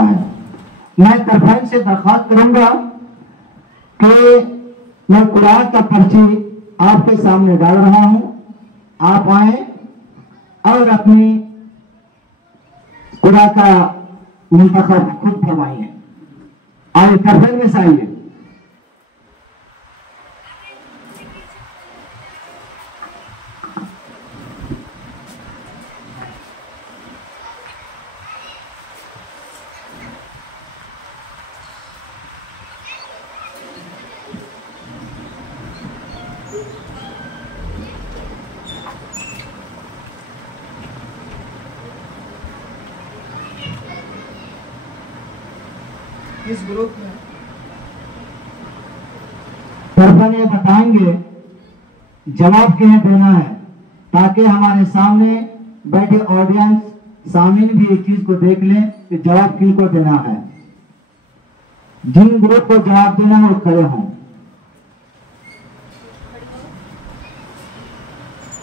रहा है। मैं तरफैन से दरख्वास्त करूंगा कि मैं कुरान का पर्ची आपके सामने डाल रहा हूं, आप आए और अपनी कुरान का मुंतखब खुद फरमाइए। आइए तरफैन में से आइए। इस ग्रुप में तरफैन ये बताएंगे जवाब किन्हें देना है, ताकि हमारे सामने बैठे ऑडियंस सामीन भी एक चीज को देख लें कि जवाब किनको देना है। जिन ग्रुप को जवाब देना है वो खड़े हों।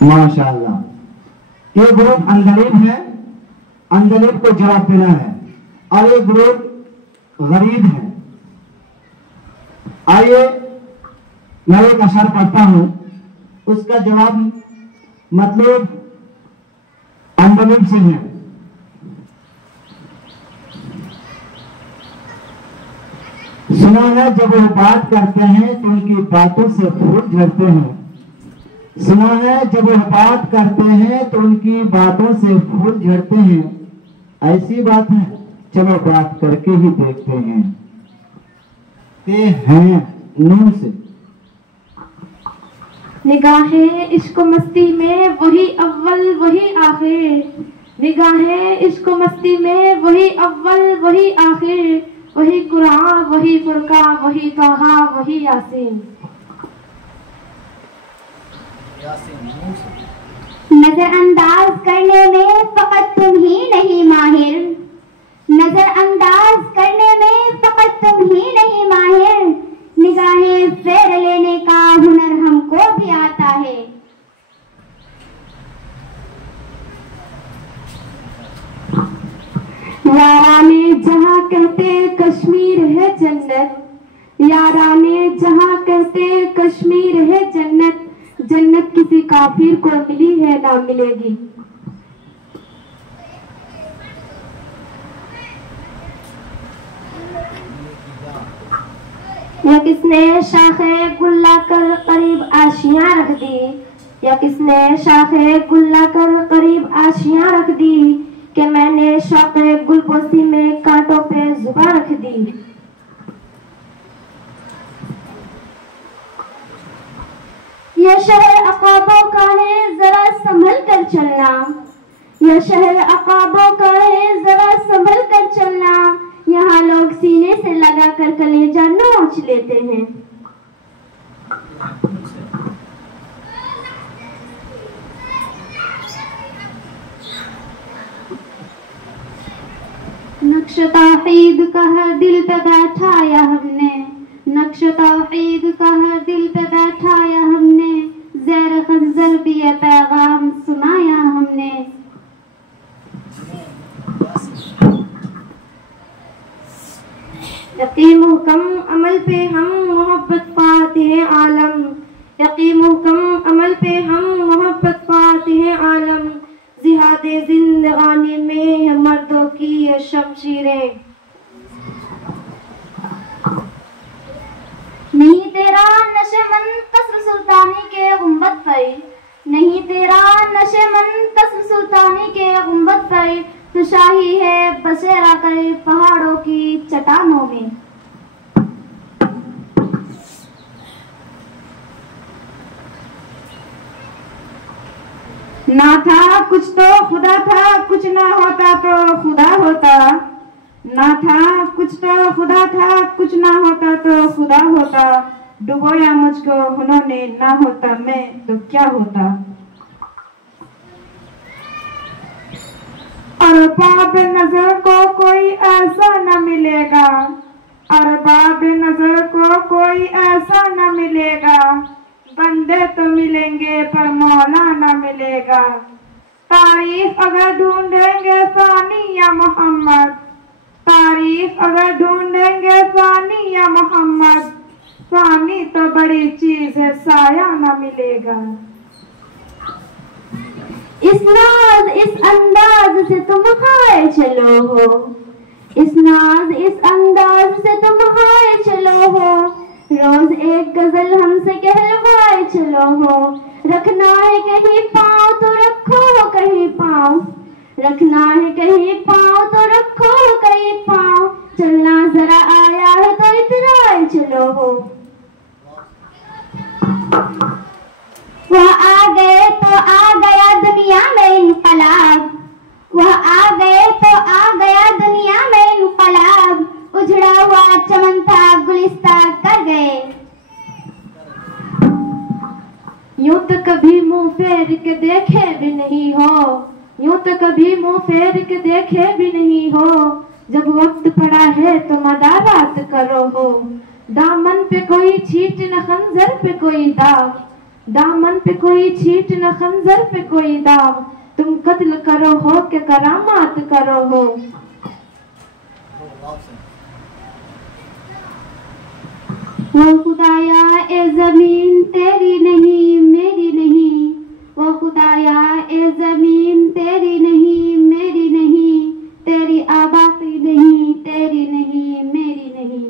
माशाअल्लाह। ये ग्रुप अंदलीब है, अंदलीब को जवाब देना है, और ये ग्रुप गरीब है। आइए मैं एक अशर पढ़ता हूं, उसका जवाब मतलब अंदलीब से है। सुना है जब वो बात करते हैं तो उनकी बातों से फूल झड़ते हैं। सुना है जब वो बात करते हैं तो उनकी बातों से फूल झड़ते हैं। ऐसी बात है, चलो बात करके ही देखते हैं। ते हैं नूर से निगाहें इश्क मस्ती में वही अव्वल वही आखिर, निगाहें इश्क मस्ती में वही अव्वल वही आखिर, वही कुरान वही फुरकान वही तोहा वही यासीन। नजरअंदाज करने में फकत तुम ही नहीं माहिर, नजरअंदाज करने में फकत तुम ही नहीं माहिर, निगाहें फेर लेने का हुनर हमको भी आता है। याराने जहाँ कहते कश्मीर है जन्नत, याराने जहाँ कहते कश्मीर है जन्नत, जन्नत किसी काफिर को मिली है ना मिलेगी। या किसने शाखे गुल्ला कर करीब आशियां रख दी, या किसने शाखे गुल्ला कर करीब आशियां रख दी, कि मैंने शौक़े गुलपोसी में कांटों पे जुबान रख दी। यह शहर अक़ाबों का है जरा संभल कर चलना, यह शहर अक़ाबों का है जरा संभल कर चलना, यहाँ लोग सीने से लगा कर कलेजा नोच लेते हैं। नक्श तौहीद का हर दिल पे बैठाया हमने, नक्श तौहीद का हर दिल पे बैठाया हमने, ज़ेर खंजर भी ये पैगाम सुनाया हमने। यकीन हुक्म अमल पे हम मोहब्बत पाते हैं आलम, यकीन हुक्म अमल पे हम मोहब्बत पाते हैं आलम, जिहादे जिंदगानी में है मर्दों की ये शमशीरें। नहीं तेरा नशेमन कसर सुल्तानी के गुंबद पर, नहीं तेरा नशेमन कसर सुल्तानी के गुंबद पर, तो शाही है बसेरा करे पहाड़ों की चट्टानों में। ना था कुछ तो खुदा था, कुछ ना होता तो खुदा होता, ना था कुछ तो खुदा था, कुछ ना होता तो खुदा होता, डुबोया मुझको उन्होंने, ना होता मैं तो क्या होता। अरबाब नजर को कोई ऐसा न मिलेगा, अरबाब नजर को कोई ऐसा न मिलेगा, बंदे तो मिलेंगे पर मौला न मिलेगा। तारीफ अगर ढूंढेंगे फानी या मोहम्मद, तारीफ लतीफ अगर ढूंढेंगे फानी या मोहम्मद, फानी तो बड़ी चीज है, साया ना मिलेगा। इस नाज इस अंदाज से तुम हाय चलो हो, इस नाज इस अंदाज से तुम हाय चलो हो, रोज एक गजल हमसे कहलवाए चलो हो। रखना है कहीं पाँव तो रखो कहीं पाँव, रखना है कहीं पाँव तो रखो कहीं पाँव, चलना जरा आया है तो इतराए चलो हो। वह आ गए तो आ गया दुनिया में इनकलाब, वह आ गए तो आ गया दुनिया में इनकलाब, उजड़ा हुआ चमन था गुलिस्ता कर गए। यूं तो कभी मुंह फेर के देखे भी नहीं हो, यूं तो कभी मुंह फेर के देखे भी नहीं हो, जब वक्त पड़ा है तो मदारात करो हो। दामन पे कोई छीट न खंजर पे कोई दाग, दामन पे कोई छीट न खंजर पे कोई दाग, तुम कत्ल करो हो के करामात करो हो। वो खुदाया ए जमीन तेरी नहीं मेरी नहीं, वो खुदाया ए जमीन तेरी नहीं मेरी नहीं, तेरी आबादी नहीं तेरी नहीं मेरी नहीं।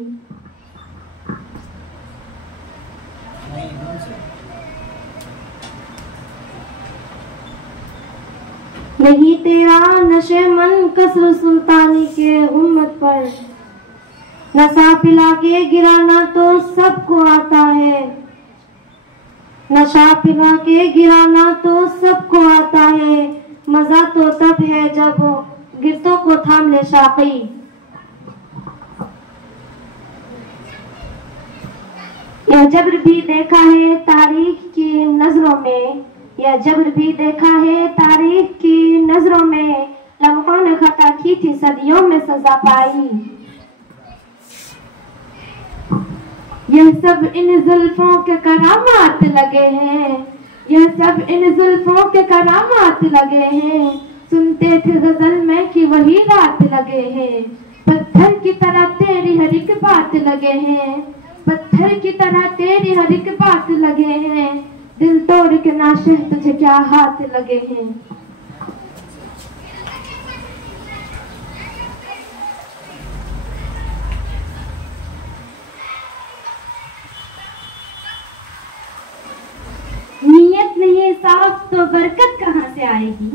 नहीं तेरा नशे मन कसर सुल्तानी के उम्मत पर, नशा पिला के गिराना तो सबको आता है, नशा पिला के गिराना तो सबको आता है, मजा तो तब है जब गिरतों को थाम ले शाकी। यह जब्र भी देखा है तारीख की नजरों में, यह जब्र भी देखा है तारीख की नजरों में, लम्हों ने खता की थी सदियों में सजा पाई। यह सब इन जुल्फों के करामात लगे हैं, यह सब इन जुल्फों के करामात लगे हैं, सुनते थे गजल में कि वही रात लगे हैं, पत्थर की तरह तेरी हर एक बात लगे हैं, पत्थर की तरह तेरी हर एक बात लगे हैं, दिल तोड़ के नाशे तुझे क्या हाथ लगे हैं। नीयत नहीं साफ तो बरकत कहाँ से आएगी,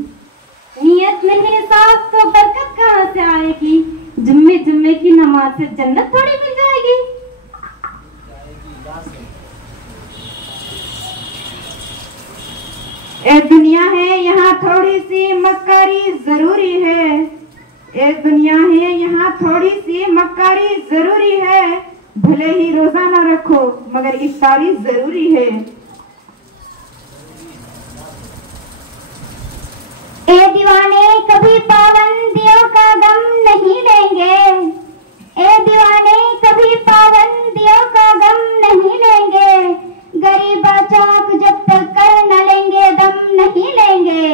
नीयत नहीं साफ तो बरकत कहाँ से आएगी, जुम्मे जुम्मे की नमाज से जन्नत थोड़ी मिल जाएगी। ए दुनिया है यहाँ थोड़ी सी मक्कारी जरूरी है, ए दुनिया है यहाँ थोड़ी सी मक्कारी जरूरी है, भले ही रोजा ना रखो मगर इफ्तारी जरूरी है। ए दीवाने कभी पाबंदियों का गम नहीं लेंगे, ए दीवाने कभी पाबंदियों का गम नहीं लेंगे, गरीबा चौक जब तक कर न लेंगे दम नहीं लेंगे,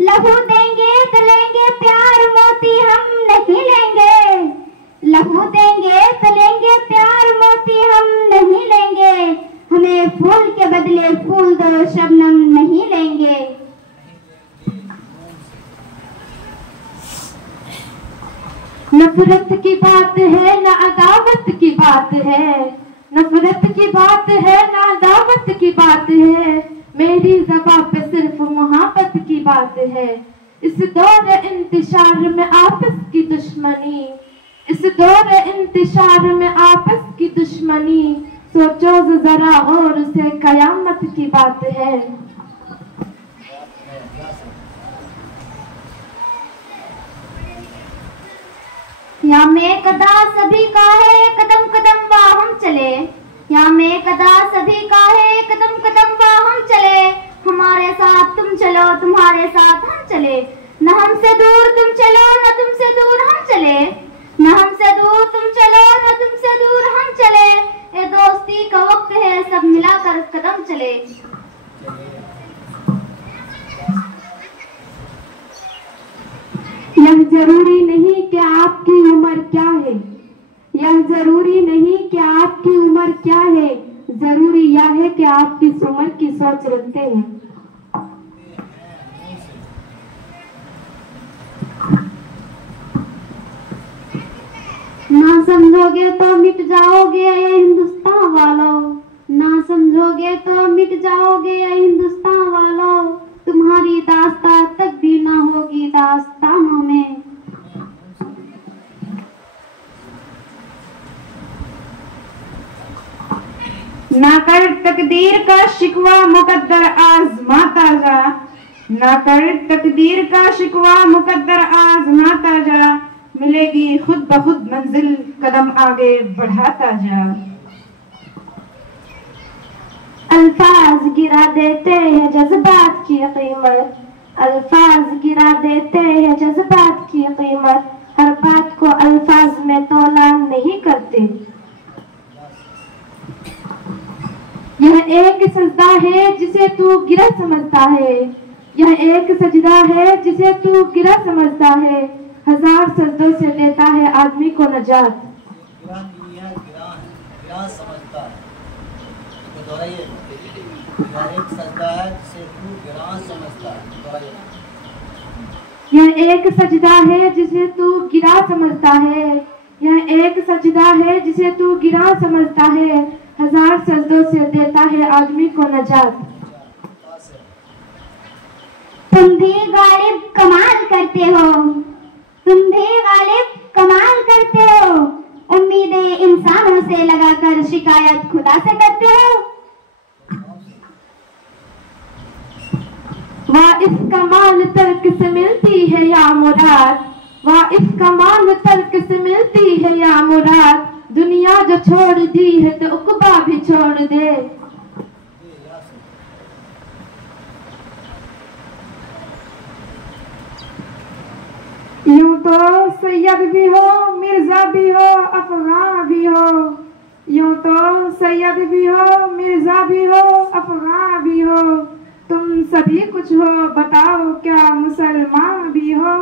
लहू देंगे तो लेंगे प्यार मोती हम नहीं लेंगे, लहू देंगे तो लेंगे प्यार मोती हम नहीं लेंगे, हमें फूल के बदले फूल दो शबनम नहीं लेंगे। नफरत की बात है ना अदावत की बात है, नफरत की बात है ना अदावत की बात है, मेरी ज़बान पे सिर्फ मोहब्बत की बात है। इस दौर इंतशार में आपस की दुश्मनी, इस दौर इंतशार में आपस की दुश्मनी, सोचो जरा और से कयामत की बात है। या में कदा सभी का है कदम कदम वाह हम चले, या में कदा सभी का है कदम कदम वाह हम चले, हमारे साथ तुम चलो तुम्हारे साथ हम चले, न हमसे दूर तुम चलो न तुमसे दूर हम चले, न हमसे दूर तुम चलो न तुमसे दूर हम चले, ये दोस्ती का वक्त है सब मिलाकर कदम चले। यह जरूरी नहीं कि आपकी उम्र क्या है, यह जरूरी नहीं कि आपकी उम्र क्या है, जरूरी यह है कि आप किस उम्र की सोच रखते हैं। ना समझोगे तो मिट जाओगे ये हिंदुस्तान वालों, ना समझोगे तो मिट जाओगे ये हिंदुस्तान वालों, तुम्हारी दास्तां तक भी ना होगी दास्तानों में। ना कर तकदीर का शिकवा मुकद्दर आजमाता जा, ना कर तकदीर का शिकवा मुकद्दर आजमाता जा, मिलेगी खुद ब खुद मंजिल कदम आगे बढ़ाता जा। अल्फाज गिरा देते हैं जज्बात की कीमत, अल्फाज गिरा देते हैं जज्बात की कीमत, हर बात को अल्फाज में तोला नहीं करते। यह एक सजदा है जिसे तू गिरा समझता है, यह एक सजदा है जिसे तू गिरा समझता है, हजार सजदों से लेता है आदमी को नजात। गिरा समझता है, तो दोहराइए, यह एक सजदा है जिसे तू गिरा समझता है, दोहराइए। यह एक सजदा है जिसे तू गिरा समझता है, यह एक सजदा है जिसे तू गिरा समझता है, हजार सजदों से देता है आदमी को नजात। तुम भी गालिब कमाल करते हो, तुम भी गालिब कमाल करते हो, उम्मीदें इंसानों से लगाकर शिकायत खुदा से करते हो। वाह इस कमाल तर्क से मिलती है या मुराद, वाह इस कमाल तर्क से मिलती है या मुराद, दुनिया जो छोड़ दी है तो उकबा भी छोड़ दे। यूं तो सैयद भी हो, मिर्जा भी हो, अफगान भी हो, यूं तो सैयद भी हो, मिर्जा भी हो, अफगान भी हो, तुम सभी कुछ हो, बताओ क्या मुसलमान भी हो।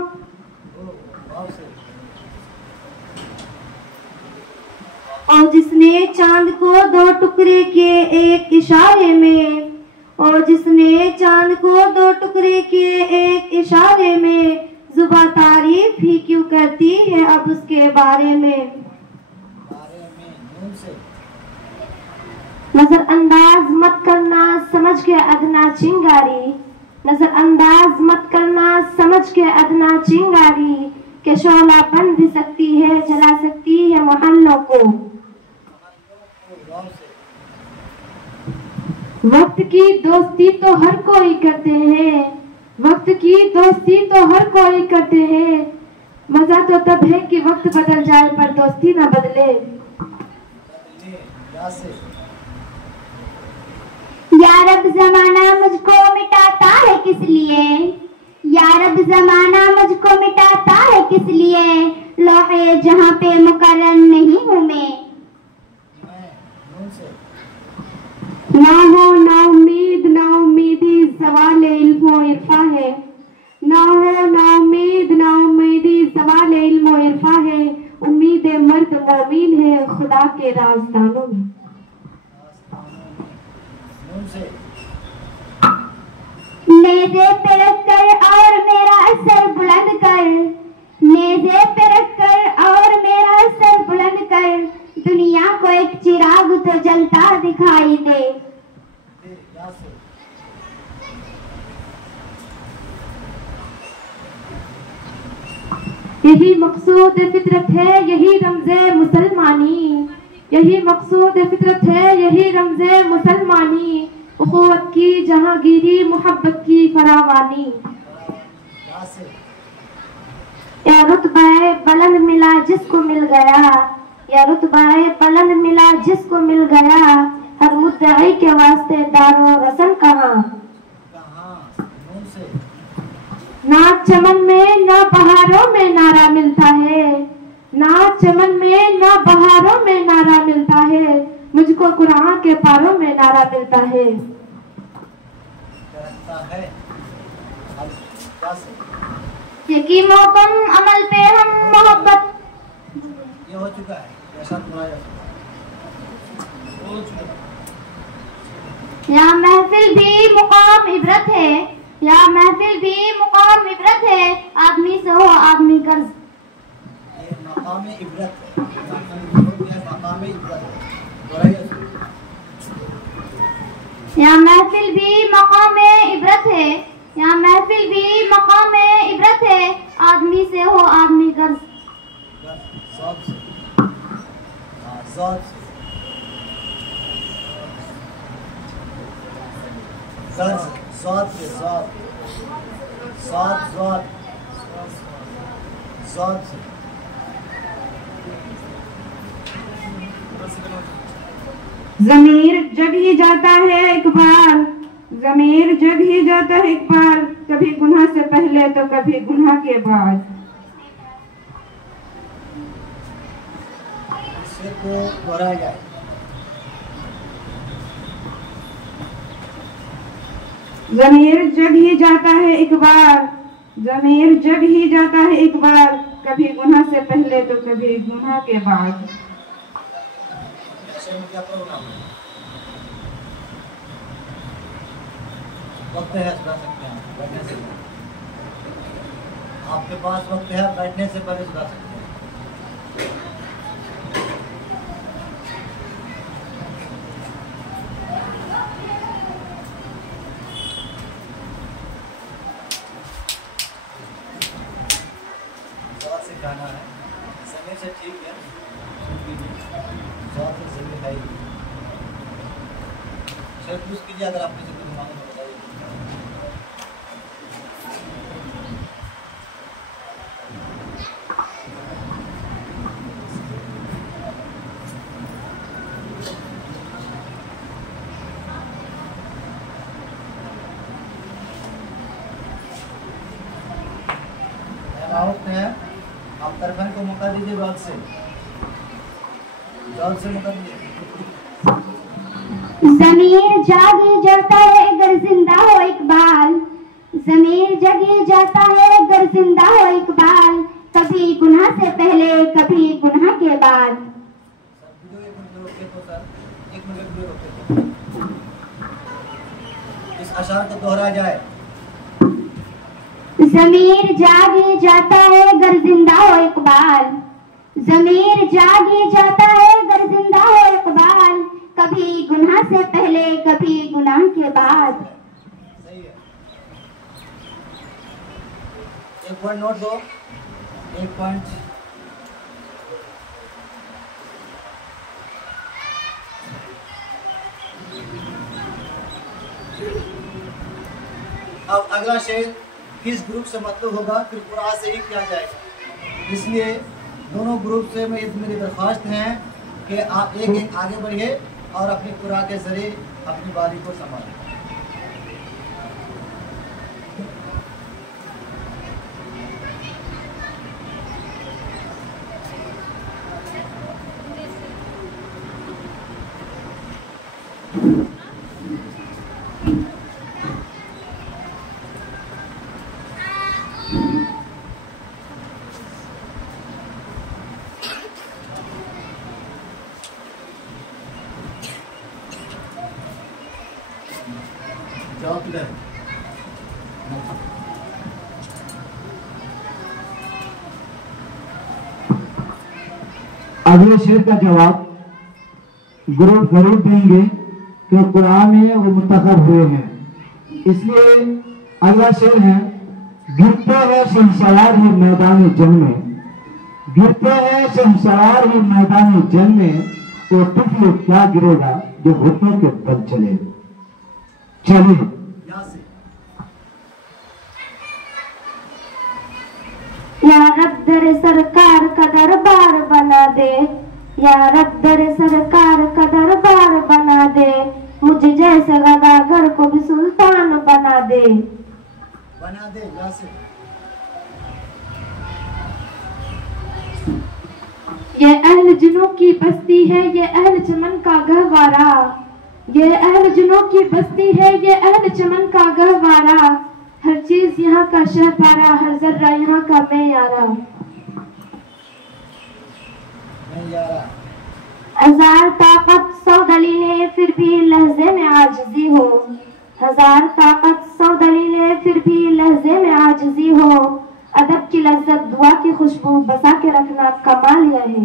और जिसने चांद को दो टुकड़े किए एक इशारे में, और जिसने चांद को दो टुकड़े किए एक इशारे में, जुबां तारीफ ही क्यों करती है अब उसके बारे में। नजरअंदाज मत करना समझ के अदना चिंगारी, नजरअंदाज मत करना समझ के अदना चिंगारी, के शोला बन भी सकती है जला सकती है मोहल्लों को। वक्त की दोस्ती तो हर कोई करते हैं, वक्त की दोस्ती तो हर कोई करते हैं, मजा तो तब है कि वक्त बदल जाए पर दोस्ती ना बदले। या रब जमाना मुझको मिटाता है किस लिए, या रब जमाना मुझको मिटाता है किस लिए, लोहे जहां पे मुकर्रर नहीं हूं मैं। ना हो ना उम्मीद ना उम्मीदी सवाल इल्म इरफा है, ना हो ना उम्मीद ना उम्मीदी सवाल इल्म इरफा है, उम्मीद मर्द मोमिन है खुदा के राजदानों में। नेज़े पे रख कर और मेरा सर बुलंद कर, नेज़े पे रख कर और मेरा सर बुलंद कर, दुनिया को एक चिराग तो जलता दिखाई दे। यही मकसूद फितरत है यही रमज़े मुसलमानी, यही मकसूद फितरत है यही रमज़े मुसलमानी, उखुवत की जहांगीरी मोहब्बत की फरावानी। या रुतबा बुलंद मिला जिसको मिल गया, या रुतबा बुलंद मिला जिसको मिल गया, हर मुद्दई के वास्ते दारो रसन कहाँ। ना चमन में ना बहारों में नारा मिलता है, ना चमन में ना बहारों में नारा मिलता है, मुझको कुरान के पारों में नारा मिलता है। यकीमों तुम अमल पे हम मोहब्बत। ये हो चुका है, ऐसा पूरा हो चुका है। यहाँ महफिल भी मुकाम इबरत है, यहाँ महफिल भी मुकाम इबरत है, आदमी से हो आदमी कर्ज। ये मकाम इबरत है, मकाम इबरत है। दोहराइए। यहाँ महफिल भी मकाम इबरत है, यहाँ महफिल भी मकाम इबरत है, आदमी से हो आदमी कर्ज। ज़ात से, ज़ात से, कर्ज, ज़ात से, ज़ात, ज़ात, ज़ात, ज़ात से। ज़मीर जग ही जाता है एक बार, ज़मीर जग ही जाता है एक बार, कभी गुनाह से पहले तो कभी गुनाह के बाद। इसे को दोहराया जाए। ज़मीर जग ही जाता है एक बार, ज़मीर जग ही जाता है एक बार, कभी गुनाह से पहले तो कभी गुनाह के बाद। ऐसे में क्या प्रोग्राम है? वक्त है, सुधा सकते हैं बैठने से। आपके पास वक्त है, बैठने से पहले सुधा सकते हैं। ज़ात से खाना है, समय से ठीक है, ज़ात से ज़मीन है ही। शायद कुछ कीजिए, अगर आप किसी को दिमाग में बताइए। आउट है, आप तरफन को मौका दीजिए, बात से मौका दीजिए। ज़मीर जागे जाता है अगर जिंदा हो इकबाल, ज़मीर जगे जाता है अगर जिंदा हो इकबाल, कभी गुनाह से पहले कभी गुनाह के बाद। सर वीडियो 1 मिनट रोके तो सर, 1 मिनट वीडियो रोके तो इस अशार को दोहराया जाए। ज़मीर जागे जाता है अगर जिंदा हो इकबाल, ज़मीर जागे जाता है अगर जिंदा हो इकबाल, कभी गुनाह से पहले कभी गुनाह के बाद। सही है। एक पॉइंट नोट दो, एक पॉइंट। अब अगला शेर किस ग्रुप से मतलब होगा, फिर कुरान से ही किया जाएगा। इसलिए दोनों ग्रुप से मेरी दरख्वास्त है कि आप एक एक आगे बढ़िए और अपनी कुरान के जरिए अपनी बारी को संभालें। जवाब किधर है? अगले शेर का जवाब ग्रुप जरूर देंगे कि कुरान में वो मुंतखब हुए हैं। इसलिए अगला शेर है, गिरते हैं शमशार ही मैदान जंग में, गिरते हैं शमशार ही मैदान जंग में, तो तुफल क्या गिरेगा जो घुटनों के बल चले। चलिए यहाँ से या रब दर सरकार का दरबार बना दे, या रब दर सरकार का दरबार बना दे, मुझे जैसे गदागर को भी सुल्तान बना दे। बना दे। यहाँ से ये अहल जुनू की बस्ती है, ये अहल चमन का गहवारा, ये अहल जुनू की बस्ती है, ये अहल चमन का गहवारा, हर चीज यहाँ का शहपारा, हर जर्रा यहाँ का मैं यारा। हजार ताकत 100 दलीलें फिर भी लहजे में आजिज़ी हो। हजार ताकत 100 दलीलें फिर भी लहजे में आजिज़ी हो। अदब की लज्जत दुआ की खुशबू बसा के रखना कमाल यह है।